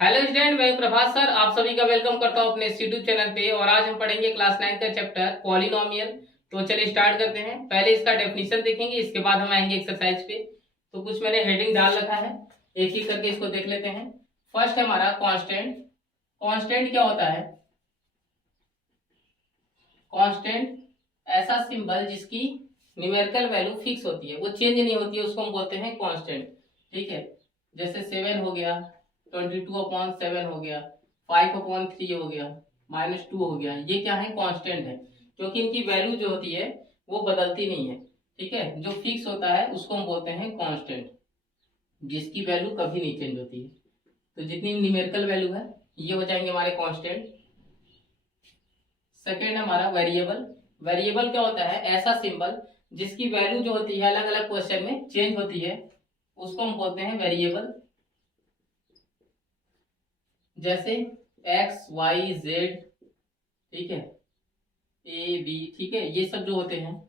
Hello student, मैं प्रभात sir आप सभी का वेलकम करता हूं अपने यूट्यूब चैनल पे। और आज हम पढ़ेंगे क्लास 9 का चैप्टर पॉलिनोमियल। तो चलिए स्टार्ट करते हैं। पहले इसका डेफिनेशन देखेंगे, इसके बाद हम आएंगे एक्सरसाइज पे। तो कुछ मैंने हेडिंग डाल रखा है, एक ही करके इसको देख लेते हैं। फर्स्ट है हमारा कांस्टेंट। कांस्टेंट क्या होता है? कांस्टेंट ऐसा सिंबल जिसकी न्यूमेरिकल वैल्यू फिक्स होती है, वो चेंज नहीं होती है, उसको हम बोलते हैं कांस्टेंट। ठीक है, जैसे 7 हो गया, 22/7 हो गया, 5/3 हो गया, -2 हो गया। ये क्या है? कांस्टेंट है, क्योंकि इनकी वैल्यू जो होती है वो बदलती नहीं है। ठीक है, जो फिक्स होता है उसको हम बोलते हैं कांस्टेंट, जिसकी वैल्यू कभी नहीं चेंज होती है। तो जितनी न्यूमेरिकल वैल्यू है ये हो जाएंगे हमारे कांस्टेंट। सेकेंड हमारा वेरिएबल। वेरिएबल क्या होता है? ऐसा सिंबल जिसकी वैल्यू जो होती है अलग अलग क्वेश्चन में चेंज होती है, उसको हम बोलते हैं वेरिएबल। जैसे एक्स वाई जेड, ठीक है, ए बी, ठीक है, ये सब जो होते हैं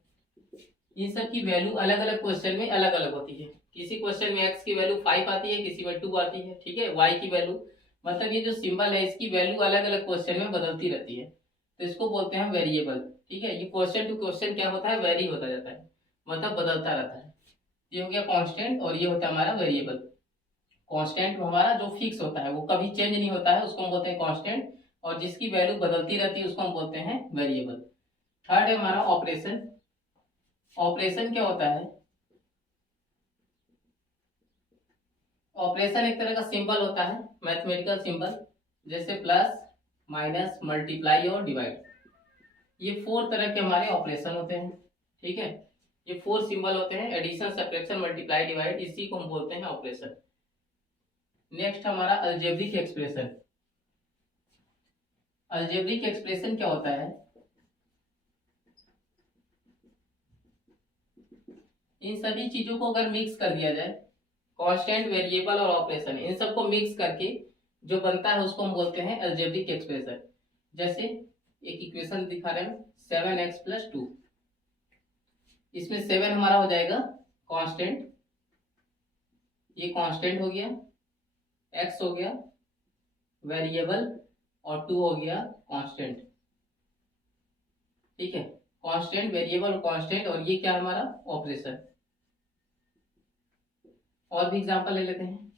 इन सब की वैल्यू अलग अलग क्वेश्चन में अलग अलग होती है। किसी क्वेश्चन में एक्स की वैल्यू 5 आती है, किसी में 2 आती है, ठीक है, वाई की वैल्यू, मतलब ये जो सिंबल है इसकी वैल्यू अलग अलग क्वेश्चन में बदलती रहती है, तो इसको बोलते हैं वेरिएबल। ठीक है, ये क्वेश्चन टू क्वेश्चन क्या होता है? वेरी होता जाता है, मतलब बदलता रहता है। ये हो गया कांस्टेंट और ये होता है हमारा वेरिएबल। कांस्टेंट हमारा जो फिक्स होता है वो कभी चेंज नहीं होता है, उसको हम बोलते हैं कांस्टेंट, और जिसकी वैल्यू बदलती रहती है उसको हम बोलते हैं वेरिएबल। थर्ड है हमारा ऑपरेशन। ऑपरेशन क्या होता है? ऑपरेशन एक तरह का सिंबल होता है, मैथमेटिकल सिंबल, जैसे प्लस, माइनस, मल्टीप्लाई और डिवाइड। ये 4 तरह के हमारे ऑपरेशन होते हैं। ठीक है, ये 4 सिंबल होते हैं, एडिशन, सब्ट्रैक्शन, मल्टीप्लाई, डिवाइड, इसी को हम बोलते हैं ऑपरेशन। नेक्स्ट हमारा अलजेब्रिक एक्सप्रेशन। अलजेब्रिक एक्सप्रेशन क्या होता है? इन सभी चीजों को अगर मिक्स कर दिया जाए, कांस्टेंट, वेरिएबल और ऑपरेशन, इन सबको मिक्स करके जो बनता है उसको हम बोलते हैं अलजेब्रिक एक्सप्रेशन। जैसे एक इक्वेशन दिखा रहे हैं, 7x+2। इसमें 7 हमारा हो जाएगा कांस्टेंट, ये कांस्टेंट हो गया, x हो गया वेरिएबल और 2 हो गया कांस्टेंट। ठीक है, कांस्टेंट, वेरिएबल और कांस्टेंट, और ये क्या हमारा ऑपरेशन। और भी एग्जांपल ले लेते हैं।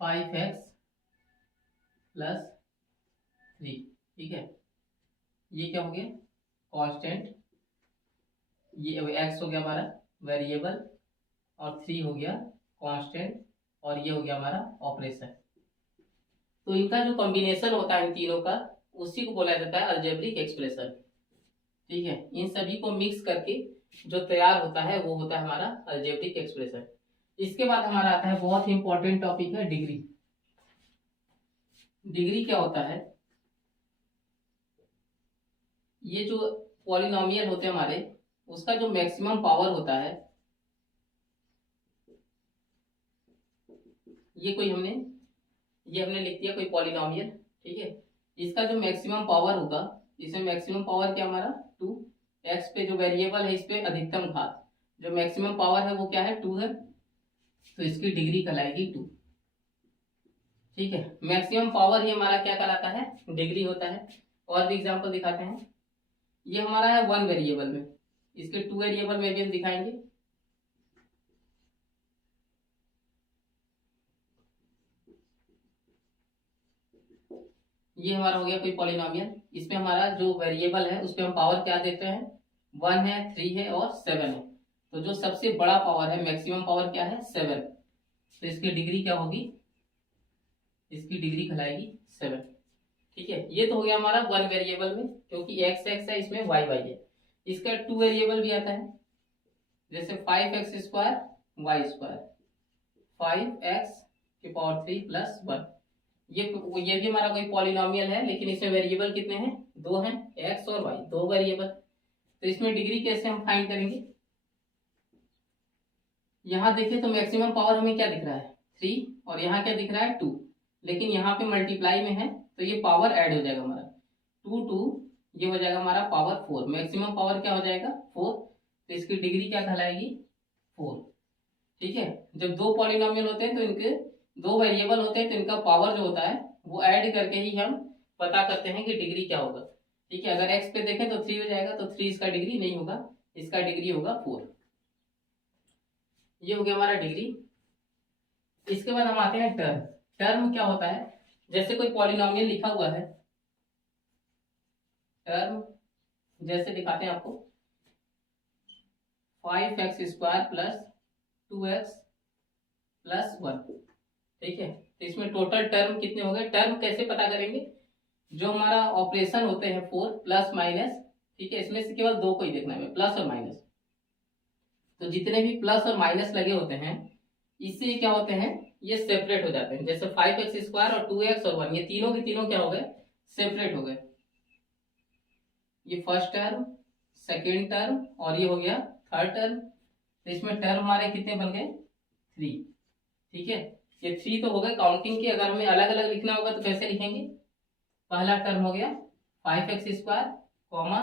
5x+3, ठीक है, ये क्या हो गया? कांस्टेंट, ये x हो गया हमारा वेरिएबल और 3 हो गया कांस्टेंट, और ये हो गया हमारा ऑपरेशन। तो इनका जो कॉम्बिनेशन होता है इन तीनों का, उसी को बोला जाता है अलजेब्रिक एक्सप्रेशन। ठीक है, इन सभी को मिक्स करके जो तैयार होता है वो होता है हमारा अलजेब्रिक एक्सप्रेशन। इसके बाद हमारा आता है बहुत ही इंपॉर्टेंट टॉपिक है डिग्री। डिग्री क्या होता है? ये जो पॉलिनोमियल होते हैं हमारे, उसका जो मैक्सिमम पावर होता है, ये हमने लिख दिया कोई पॉलिनोमियल। ठीक है, इसका जो मैक्सिमम पावर होगा, इसमें मैक्सिमम पावर क्या हमारा 2, एक्स पे जो वेरिएबल है इस पे अधिकतम घात, जो मैक्सिमम पावर है वो क्या है? 2 है, तो इसकी डिग्री कहलाएगी 2। ठीक है, मैक्सिमम पावर ही हमारा क्या कहलाता है? डिग्री होता है। और भी एग्जांपल दिखाते हैं। ये हमारा है 1 वेरिएबल में, इसके 2 वेरिएबल में भी हम दिखाएंगे। ये हमारा हो गया कोई पॉलिनोमियल, इसमें हमारा जो वेरिएबल है उस पर हम पावर क्या देते हैं? 1 है, 3 है और 7 है। तो जो सबसे बड़ा पावर है, मैक्सिमम पावर क्या है? 7। तो इसकी डिग्री क्या होगी? इसकी डिग्री कहलाएगी 7। ठीक है, ये तो हो गया हमारा 1 वेरिएबल में, क्योंकि x x है, इसमें y y है। इसका 2 वेरिएबल भी आता है, जैसे 5x² y², 5x⁻³ + 1। ये भी हमारा कोई पॉलिनोमियल है, लेकिन इसमें वेरिएबल कितने हैं? 2 हैं, x और y, 2 वेरिएबल। तो इसमें डिग्री कैसे हम फाइंड करेंगे? यहाँ देखें तो मैक्सिमम पावर हमें क्या दिख रहा है? 3, और यहाँ क्या दिख रहा है? 2, लेकिन यहाँ पे मल्टीप्लाई में है तो ये पावर ऐड हो जाएगा हमारा 2 2, ये हो जाएगा हमारा पावर 4। मैक्सिमम पावर क्या हो जाएगा? 4, तो इसकी डिग्री क्या कहलाएगी? 4। ठीक है, जब 2 पॉलिनोमियल होते हैं तो इनके दो वेरिएबल होते हैं तो इनका पावर जो होता है वो ऐड करके ही हम पता करते हैं कि डिग्री क्या होगा। ठीक है, अगर x पे देखें तो 3 हो जाएगा, तो 3 इसका डिग्री नहीं होगा, इसका डिग्री होगा 4। ये हो गया हमारा डिग्री। इसके बाद हम आते हैं टर्म। टर्म क्या होता है, जैसे कोई पॉलिनोमियल लिखा हुआ है, टर्म जैसे दिखाते हैं आपको 5x² प्लस 2x प्लस 1। ठीक है, तो इसमें टोटल टर्म कितने हो गए। टर्म कैसे पता करेंगे, जो हमारा ऑपरेशन होते हैं 4 प्लस माइनस, ठीक है, इसमें से केवल दो को ही देखना है, प्लस और माइनस। तो जितने भी प्लस और माइनस लगे होते हैं इससे क्या होते हैं, ये सेपरेट हो जाते हैं। जैसे 5x² और 2x और 1, ये तीनों के तीनों क्या हो गए, सेपरेट हो गए। ये फर्स्ट टर्म, सेकेंड टर्म और ये हो गया थर्ड टर्म। तो इसमें टर्म हमारे कितने बन गए, 3। ठीक है, ये 3 तो हो गए काउंटिंग के। अगर हमें अलग अलग लिखना होगा तो कैसे लिखेंगे, पहला टर्म हो गया 5x², कॉमा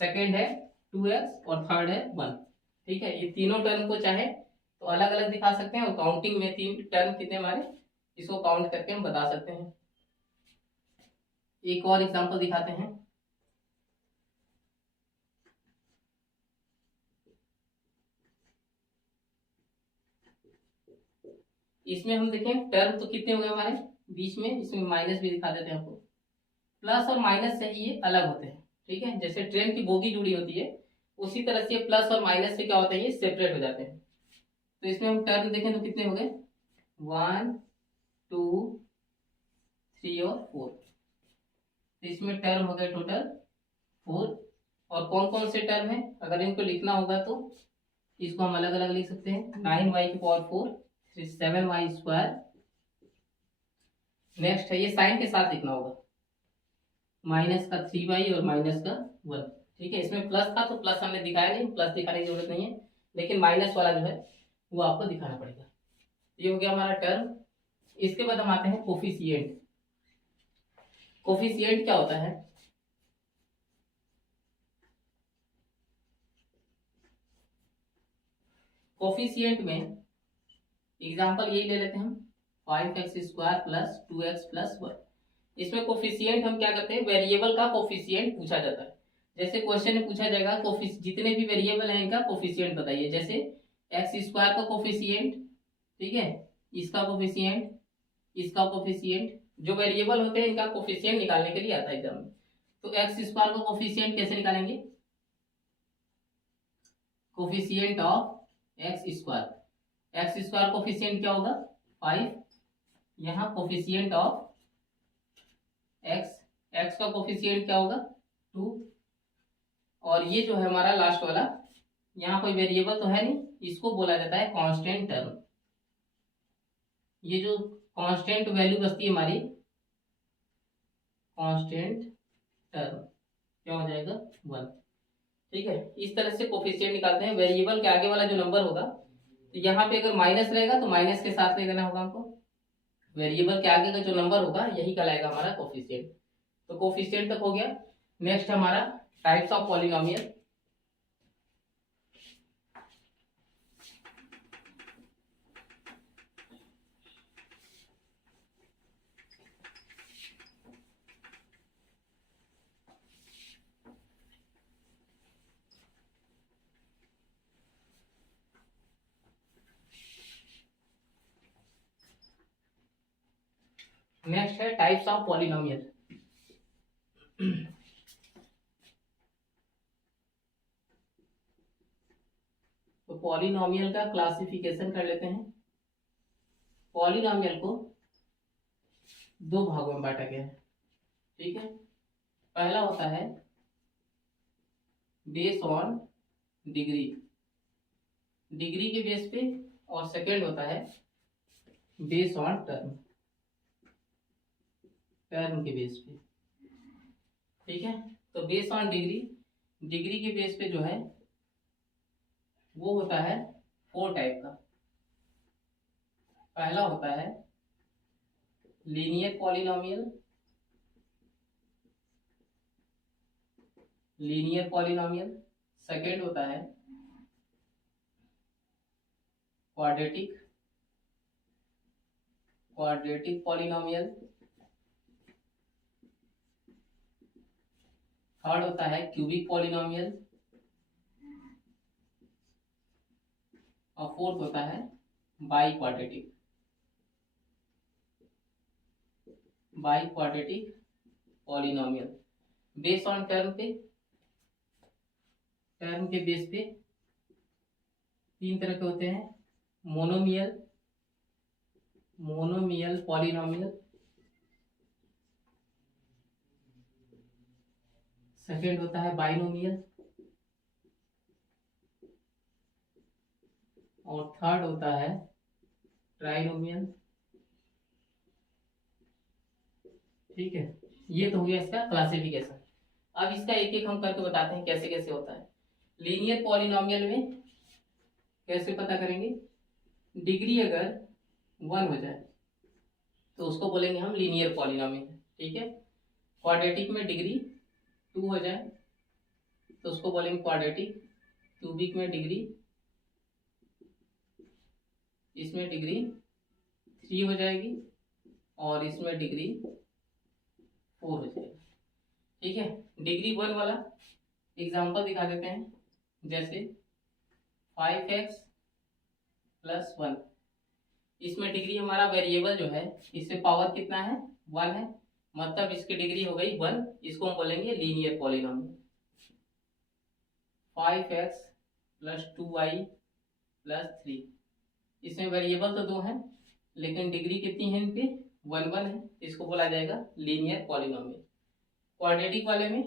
सेकेंड है 2x और थर्ड है 1। ठीक है, ये तीनों टर्म को चाहे तो अलग अलग दिखा सकते हैं और काउंटिंग में 3 टर्म कितने हमारे, इसको काउंट करके हम बता सकते हैं। एक और एग्जांपल दिखाते हैं। इसमें हम देखें टर्म तो कितने हो गए हमारे, बीच में इसमें माइनस भी दिखा देते हैं आपको। प्लस और माइनस से ही ये अलग होते हैं। ठीक है, जैसे ट्रेन की बोगी जुड़ी होती है उसी तरह से प्लस और माइनस से क्या होता है, ये सेपरेट हो जाते हैं। तो इसमें हम टर्म देखें तो कितने हो गए, 1 2 3 और 4। तो इसमें टर्म हो गए टोटल 4। और कौन कौन से टर्म है, अगर इनको लिखना होगा तो इसको हम अलग अलग लिख सकते हैं। 9y⁴, 7y²। नेक्स्ट है, ये साइन के साथ लिखना होगा, माइनस का 3y और माइनस का 1। ठीक है, इसमें प्लस था तो प्लस हमने दिखाया नहीं, प्लस दिखाने की जरूरत नहीं है, लेकिन माइनस वाला जो है वो आपको दिखाना पड़ेगा। ये हो गया हमारा टर्म। इसके बाद हम आते हैं कोफिशिएंट। कोफिशिएंट क्या होता है, कोफिशिएंट में एग्जांपल यही ले लेते हैं हम, 5x² प्लस 2x प्लस 1। इसमें कोफिशिएंट हम क्या करते हैं, वेरिएबल का कोफिशिएंट पूछा जाता है। जैसे क्वेश्चन में पूछा जाएगा जितने भी वेरिएबल हैं इनका कोफिशिएंट बताइए। जैसे x² का कोफिशिएंट, ठीक है, इसका कोफिशिएंट, इसका कोफिशिएंट, जो वेरिएबल होते हैं इनका कोफिशिएंट निकालने के लिए आता है एग्जाम में। तो x² का कोफिशिएंट कैसे निकालेंगे, coefficient of x²। x² coefficient क्या होगा 5, यहाँ कोफिशिएंट ऑफ x का कोफिशिएंट क्या होगा 2, और ये जो है हमारा लास्ट वाला, यहाँ कोई वेरिएबल तो है नहीं, इसको बोला जाता है कांस्टेंट टर्म। ये जो कांस्टेंट वैल्यू बचती है हमारी, कांस्टेंट टर्म क्या हो जाएगा 1। ठीक है, इस तरह से कोफिशिएंट निकालते हैं। वेरिएबल के आगे वाला जो नंबर होगा, तो यहाँ पे अगर माइनस रहेगा तो माइनस के साथ ले देना होगा हमको। वेरिएबल के आगे का जो नंबर होगा यही कहलाएगा हमारा कोफिशिएंट। तो कोफिशिएंट तक हो गया। नेक्स्ट हमारा टाइप्स ऑफ पॉलिनोमियल। नेक्स्ट है टाइप्स ऑफ पॉलिनोमियल। तो पॉलिनोमियल का क्लासिफिकेशन कर लेते हैं। पॉलिनोमियल को दो भागों में बांटा गया है। ठीक है, पहला होता है बेस ऑन डिग्री, डिग्री के बेस पे, और सेकेंड होता है बेस ऑन टर्म, टर्म के बेस पे। ठीक है, तो बेस ऑन डिग्री, डिग्री के बेस पे जो है वो होता है 4 टाइप का। पहला होता है linear polynomial, linear polynomial. Second होता है क्वाड्रेटिक, क्वाड्रेटिक पॉलिनोमियल। थर्ड होता है क्यूबिक पॉलिनोमियल। और फोर्थ होता है by quadratic polynomial. Base on term के बेस पे तीन तरह के होते हैं, मोनोमियल पॉलिनोमियल, सेकेंड होता है बाइनोमियल, और थर्ड होता है ट्राइनोमियल। ठीक है, ये तो हो गया इसका क्लासिफिकेशन। अब इसका एक एक हम करके बताते हैं कैसे कैसे होता है। लीनियर पॉलिनोमियल में कैसे पता करेंगे, डिग्री अगर 1 हो जाए तो उसको बोलेंगे हम लीनियर पॉलिनोमियल। ठीक है, क्वाड्रेटिक में डिग्री 2 हो जाए तो उसको बोलेंगे क्वाड्रेटिक। क्यूबिक में डिग्री, इसमें डिग्री 3 हो जाएगी और इसमें डिग्री 4 हो जाएगी। ठीक है, डिग्री 1 वाला एग्जांपल दिखा देते हैं। जैसे 5x + 1, इसमें डिग्री हमारा वेरिएबल जो है, इसमें पावर कितना है 1 है, मतलब इसकी डिग्री हो गई 1। इसको हम बोलेंगे लीनियर पॉलिनोमियल। 5x + 2y + 3, इसमें वेरिएबल तो 2 है लेकिन डिग्री कितनी है, इन पे 1 है, इसको बोला जाएगा लीनियर पॉलिनोमियल। क्वाड्रेटिक वाले में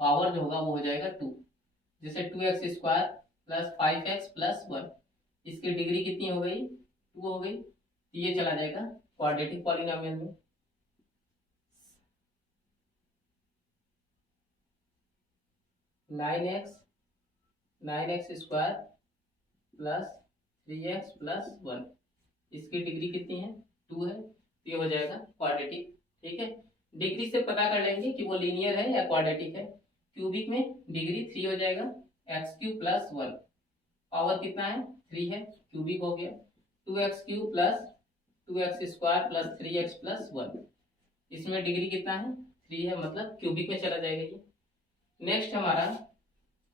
पावर जो होगा वो हो जाएगा 2, जैसे 2x² + 5x + 1, इसकी डिग्री कितनी हो गई 2 हो गई, तो ये चला जाएगा क्वाड्रेटिक पॉलिनोमियल में। नाइन एक्स स्क्वायर + 3x + 1, इसकी डिग्री कितनी है 2 है, तो ये हो जाएगा क्वाड्रेटिक। ठीक है, डिग्री से पता कर लेंगे कि वो लीनियर है या क्वाड्रेटिक है। क्यूबिक में डिग्री 3 हो जाएगा, x³ + 1, पावर कितना है 3 है, क्यूबिक हो गया। 2x³ + 2x² + 3x + 1, इसमें डिग्री कितना है 3 है, मतलब क्यूबिक में चला जाएगा ये। नेक्स्ट हमारा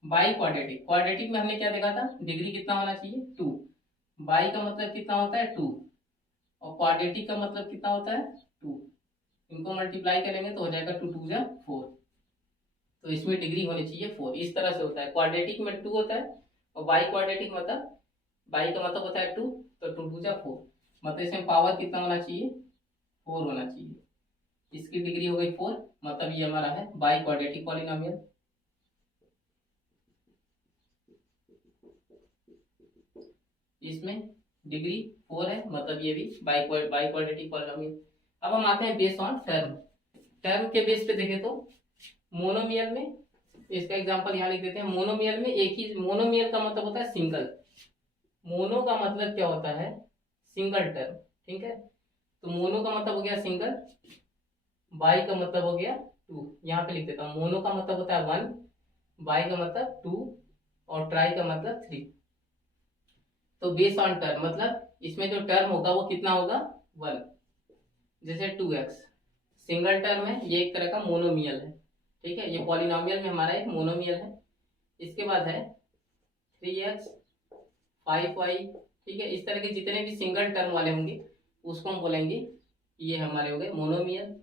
बाई क्वाड्रेटिक। क्वाड्रेटिक में हमने क्या देखा था, डिग्री कितना होना चाहिए 2, बाई का मतलब कितना होता है 2, और क्वाड्रेटिक का मतलब कितना होता है 2, इनको मल्टीप्लाई करेंगे तो हो जाएगा 2 × 2 = 4, तो इसमें डिग्री होनी चाहिए 4। इस तरह से होता है, क्वाड्रेटिक में 2 होता है और बाई क्वाड्रेटिक मतलब, बाई का मतलब होता है 2, तो 2 × 2 = 4, मतलब इसमें पावर कितना होना चाहिए 4 होना चाहिए, इसकी डिग्री हो गई 4, मतलब ये हमारा है बाई क्वाड्रेटिक पॉलिनोमियल। इसमें डिग्री 4 है, मतलब ये भी बाई क्वाड्रेटिक पॉलिनोमियल। अब हम आते हैं बेस ऑन टर्म के बेस पे देखें तो मोनोमियल में, इसका एग्जांपल यहाँ लिख देते हैं। मोनोमियल में एक ही, मोनोमियल का मतलब होता है सिंगल, मोनो का मतलब क्या होता है सिंगल टर्म। ठीक है, तो मोनो का मतलब हो गया सिंगल, बाई का मतलब हो गया 2, यहाँ पे लिख देता हूँ। मोनो का मतलब होता है 1, बाई का मतलब 2 और ट्राई का मतलब 3। तो बेस ऑन टर्म मतलब इसमें जो टर्म होगा वो कितना होगा 1, जैसे 2x सिंगल टर्म है, ये एक तरह का मोनोमियल है। ठीक है, ये पॉलिनोमियल में हमारा एक मोनोमियल है। इसके बाद है 3x 5y। ठीक है, इस तरह के जितने भी सिंगल टर्म वाले होंगे उसको हम बोलेंगे ये हमारे हो गए मोनोमियल।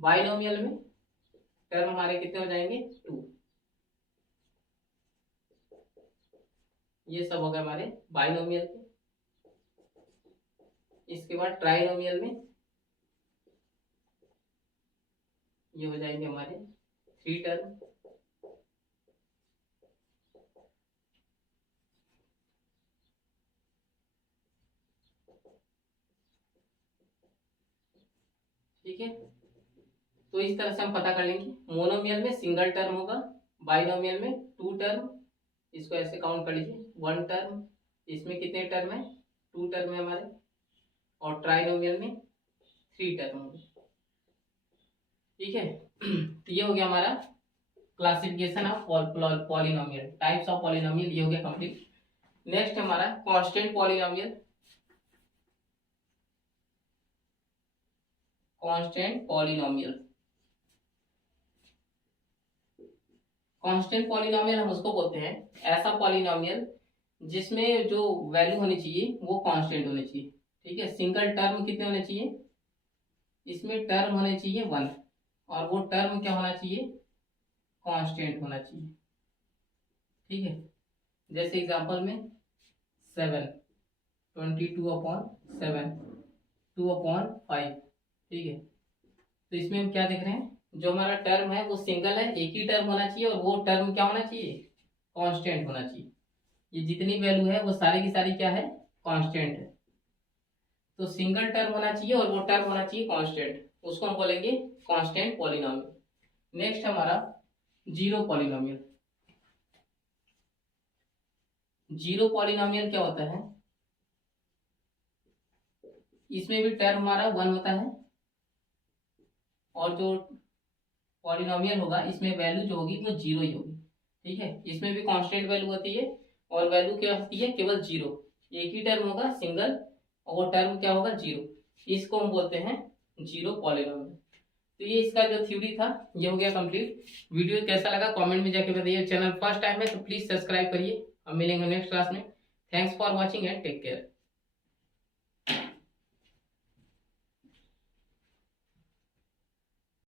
बाइनोमियल में टर्म हमारे कितने हो जाएंगे 2, ये सब हो गए हमारे बाइनोमियल के। इसके बाद ट्राइनोमियल में ये हो जाएंगे हमारे 3 टर्म। ठीक है, तो इस तरह से हम पता कर लेंगे। मोनोमियल में सिंगल टर्म होगा, बाइनोमियल में 2 टर्म, इसको ऐसे काउंट कर लीजिए 1 टर्म, इसमें कितने टर्म है 2 टर्म है हमारे, और ट्राइनोमियल में 3 टर्म होंगे। ठीक है, तो ये हो गया हमारा classification of polynomial, types of polynomial, ये हो गया कंप्लीट। नेक्स्ट हमारा constant polynomial. Constant polynomial. Constant polynomial हम उसको बोलते हैं ऐसा पॉलिनोमियल जिसमें जो वैल्यू होनी चाहिए वो कांस्टेंट होनी चाहिए। ठीक है, सिंगल टर्म कितने होने चाहिए, इसमें टर्म होने चाहिए 1 और वो टर्म क्या होना चाहिए, कांस्टेंट होना चाहिए। ठीक है, जैसे एग्जांपल में 7, 22/7, 2/5। ठीक है, तो इसमें हम क्या देख रहे हैं, जो हमारा टर्म है वो सिंगल है, एक ही टर्म होना चाहिए और वो टर्म क्या होना चाहिए, कांस्टेंट होना चाहिए। ये जितनी वैल्यू है वो सारी की सारी क्या है, कांस्टेंट है। तो सिंगल टर्म होना चाहिए और वो टर्म होना चाहिए कांस्टेंट, उसको हम बोलेंगे कांस्टेंट पॉलिनोमियल। नेक्स्ट हमारा जीरो पॉलिनोमियल। जीरो पॉलिनोमियल क्या होता है, इसमें भी टर्म हमारा 1 होता है और जो पॉलिनोमियल होगा इसमें वैल्यू जो होगी वो जीरो ही होगी। ठीक है, इसमें भी कांस्टेंट वैल्यू होती है और वैल्यू क्या होती है, केवल जीरो। एक ही टर्म होगा सिंगल और वो टर्म क्या होगा, जीरो। इसको हम बोलते हैं जीरो पॉलिनोमियल। तो ये इसका जो थ्योरी था ये हो गया कंप्लीट। वीडियो कैसा लगा कमेंट में जाके बताइए। चैनल फर्स्ट टाइम है तो प्लीज सब्सक्राइब करिए। अब मिलेंगे नेक्स्ट क्लास में। Thanks for watching and take care.